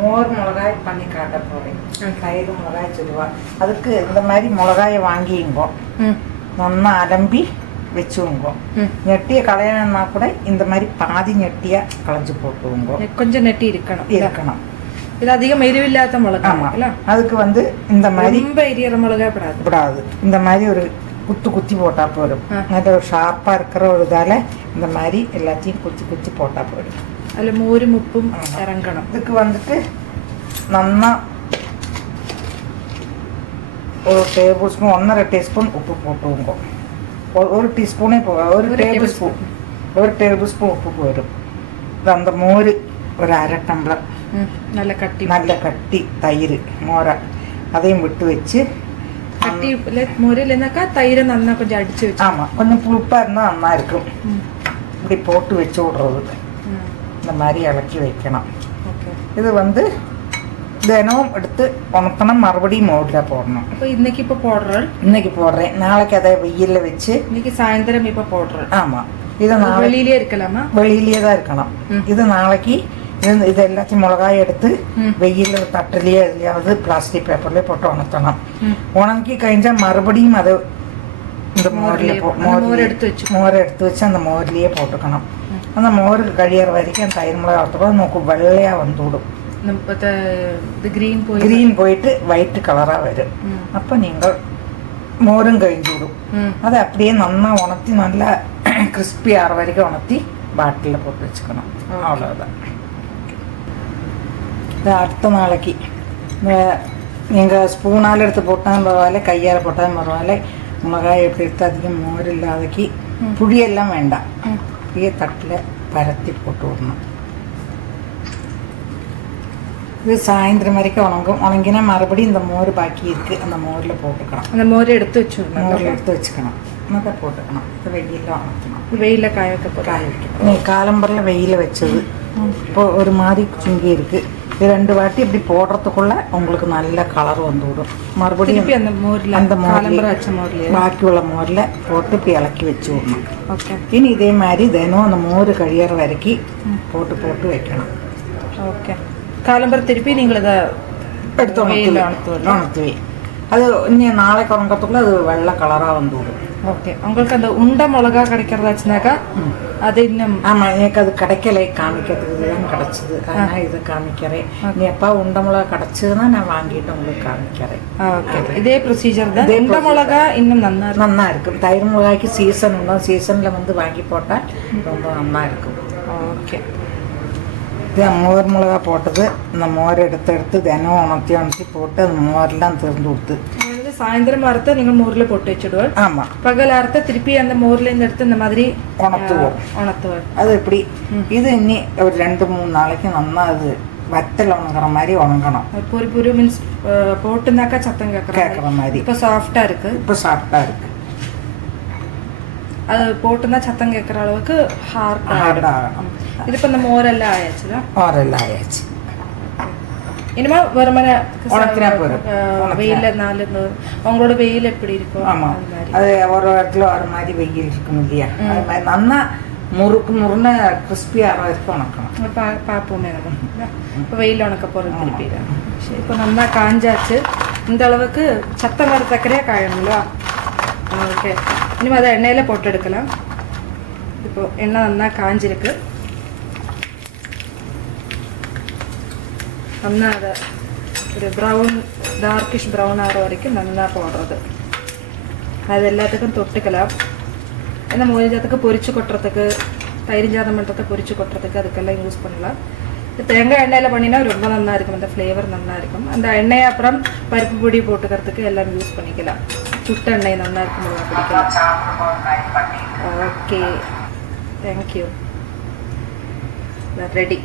மோர் மிளகாய் பண்ணி காட்ட போகிறேன். தயிர் மிளகாய் சொல்லுவா. அதுக்கு இந்த மாதிரி மிளகாயை வாங்கிங்கோ, நல்லா அலம்பி வச்சுங்கோ. நெட்டியை களையணும்னா கூட இந்த மாதிரி பாதி நெட்டியா களைஞ்சு போட்டுவோங்கோ. கொஞ்சம் நெட்டி இருக்கணும். இது அதிகம் எரிவில்லாத மிளகா. அதுக்கு வந்து இந்த மாதிரி ரொம்ப எரியற மிளகா விடாது. இந்த மாதிரி ஒரு குத்தி போட்டா போதும். நல்ல ஒரு ஷார்ப்பா இருக்கிற ஒரு இதால இந்த மாதிரி எல்லாத்தையும் குத்தி போட்டா போதும். அதில் மோரும் உப்பும் இறங்கணும். இதுக்கு வந்துட்டு நல்லா ஒரு டேபிள் ஸ்பூன் 1.5 டீஸ்பூன் உப்பு போட்டுவோங்க. ஒரு டீஸ்பூனே ஒரு டேபிள் ஸ்பூன் உப்பு போயிடும். அந்த மோர் ஒரு 1/2 டம்ளர் நல்ல கட்டி தயிர் மோரை அதையும் விட்டு வச்சு கட்டி மோர் இல்லைனாக்கா தயிரை நல்லா கொஞ்சம் அடிச்சு வச்சு. ஆமாம், கொஞ்சம் புளிப்பாக இருந்தால் நல்லா இருக்கும். இப்படி போட்டு வச்சு விட்றது. இந்த மாதிரி இலக்கி வைக்கணும். இது வந்து தினமும் எடுத்து உணக்கணும், மறுபடியும் மோரில் போடணும். இப்போ இன்னைக்கு போடுறேன். நாளைக்கு அதை வெயிலில் வச்சு இன்னைக்கு சாயந்தரம் இப்போ போடுறேன். ஆமாம், இது வெளியிலே இருக்கலாமா? வெளியிலேயே தான் இருக்கணும். இது நாளைக்கு இது எல்லாத்தையும் மிளகாய் எடுத்து வெயிலில் தட்டிலேயே எதுலையாவது பிளாஸ்டிக் பேப்பர்லேயே போட்டு உணர்த்தணும். உணங்கி கழிஞ்சா மறுபடியும் அதை இந்த மோர் எடுத்து வச்சு அந்த மோர்லேயே போட்டுக்கணும். அந்த மோருக்கு கழியிற வரைக்கும் அந்த தயிர் மிளகாய் வளர்த்துக்கூட நமக்கு வெள்ளையாக வந்து விடும். கிரீன் போயிட்டு ஒயிட் கலராக வரும். அப்போ நீங்கள் மோரும் கழிஞ்சு விடும். அதை அப்படியே நல்லா உணர்த்தி நல்லா கிறிஸ்பி ஆகிற வரைக்கும் உணர்த்தி பாட்டிலில் போட்டு வச்சுக்கணும். அவ்வளோதான். இது அடுத்த நாளைக்கு நீங்கள் ஸ்பூனால் எடுத்து போட்டாலும் பரவாயில்ல, கையால் போட்டாலும் பரவாயில்ல. மிளகாய் எப்படி எடுத்து அதிகம் மோர் இல்லாதக்கு புளியெல்லாம் வேண்டாம். அப்படியே தட்டில் பரத்தி போட்டு விடணும். இது சாயந்தரம் வரைக்கும் உணங்கினா மறுபடியும் இந்த மோர் பாக்கி இருக்குது, அந்த மோரில் போட்டுக்கணும். அந்த மோரை எடுத்து வச்சுக்கணும். அதை போட்டுக்கணும். இது வெயிலில் உணர்த்தணும். வெயிலில் காய வைக்கணும். நீ காலம்பரில் வெயிலில் வச்சது இப்போ ஒரு மாதிரி சுங்கி இருக்குது. இது 2 வாட்டி இப்படி போடுறதுக்குள்ள உங்களுக்கு நல்ல கலர் வந்து விடும். மறுபடியும் அந்த மோரில் பாக்கி உள்ள மோரில் போட்டு இப்படி இலக்கி வச்சு விடணும். இனி இதே மாதிரி தினம் அந்த மோர் கழியிற வரைக்கும் போட்டு வைக்கணும். ஓகே. காலம்பரம் திருப்பி நீங்கள் அதை எடுத்து உணர்த்துவே. அது இன்னும் நாளைக்கு உணங்கிறதுக்குள்ள அது வெள்ளை கலராக வந்து விடும். ஓகே. உங்களுக்கு அந்த உண்டை மிளகா கிடைக்கிறதாச்சுனாக்கா அது இன்னும் ஆமாம், எனக்கு அது கிடைக்கலை, காமிக்கிறதுக்கு தான் கிடச்சிது. அதனால் இதை காமிக்கிறேன். நீ எப்போ உண்டை மிளகா கிடச்சதுன்னா நான் வாங்கிட்டு உங்களுக்கு காமிக்கிறேன். ஓகே. இதே ப்ரொசீஜர் தான். உண்டை மிளகா இன்னும் நல்லா இருக்கும். தயிர் மிளகாய்க்கு சீசன் உண்டும். சீசனில் வந்து வாங்கி போட்டால் ரொம்ப நல்லா இருக்கும். ஓகே. இது மோர் மிளகா போட்டது. இந்த மோர் எடுத்து தினம் உணர்த்தி போட்டு அந்த மோரெலாம் திறந்து கொடுத்து சாயந்தரம் வாரத்தை நீங்கள் மோரில் போட்டு வச்சுடுவோம். ஆமாம். பகல் வாரத்தை திருப்பி அந்த மோர்லேருந்து எடுத்து இந்த மாதிரி உணர்த்துவோம். அது எப்படி இது இன்னி ஒரு 2-3 நாளைக்கு நல்லா அது வத்தல் உணங்குற மாதிரி உணங்கணும். பொரி மீன்ஸ் போட்டுனாக்கா சத்தம் கேட்குற மாதிரி. இப்போ சாஃப்டாக இருக்குது. அது போட்டுனா சத்தம் கேட்குற அளவுக்கு ஹார்டாக. இது இப்போ இந்த மோரெல்லாம் ஆயாச்சு. இனிமே வெறுமனே வெயில உங்களோட வெயில் எப்படி இருக்கும்? ஆமாம், அது ஒரு இடத்துல ஒரு மாதிரி வெயில் இருக்கும் இல்லையா? அது மாதிரி நல்லா முறுன்னு கிறிஸ்பியாக வரைக்கும் உணக்கணும். பார்ப்போமே நம்ம இப்போ வெயில் உணக்க போகிறது திருப்பி தான். சரி, இப்போ நல்லா காஞ்சாச்சு. இந்த அளவுக்கு சத்தம் வர தக்கறையாக காயணுங்களா? ஓகே. இனிமேல் அதை எண்ணெயில் போட்டு எடுக்கலாம். இப்போ எண்ணெய் நல்லா காஞ்சிருக்கு. நல்லா அதை ஒரு டார்க்கிஷ் ப்ரௌன் ஆகிற வரைக்கும் நல்லா போடுறது. அது எல்லாத்துக்கும் தொட்டுக்கலாம். ஏன்னா மோரிஜாத்துக்கு பொரிச்சு கொட்டுறதுக்கு, தயிர் ஜாதம் பண்ணுறதுக்கு, பொரிச்சு கொட்டுறதுக்கு அதுக்கெல்லாம் யூஸ் பண்ணலாம். தேங்காய் எண்ணெயில் பண்ணினா ரொம்ப நல்லா இருக்கும். அந்த ஃப்ளேவர் நல்லா இருக்கும். அந்த எண்ணெயை அப்புறம் பருப்பு பொடி போட்டுக்கிறதுக்கு எல்லாம் யூஸ் பண்ணிக்கலாம். சுட்ட எண்ணெய் நல்லா இருக்கும், பிடிக்கலாம். Okay, thank you. ரெடி.